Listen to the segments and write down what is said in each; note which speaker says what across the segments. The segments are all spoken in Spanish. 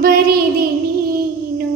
Speaker 1: ಬರಿದೆ ನೀನು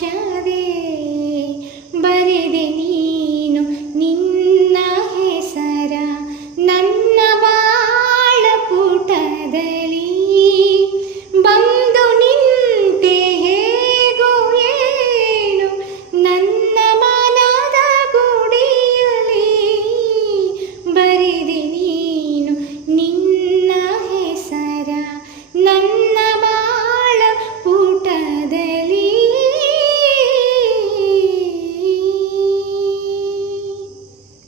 Speaker 1: shall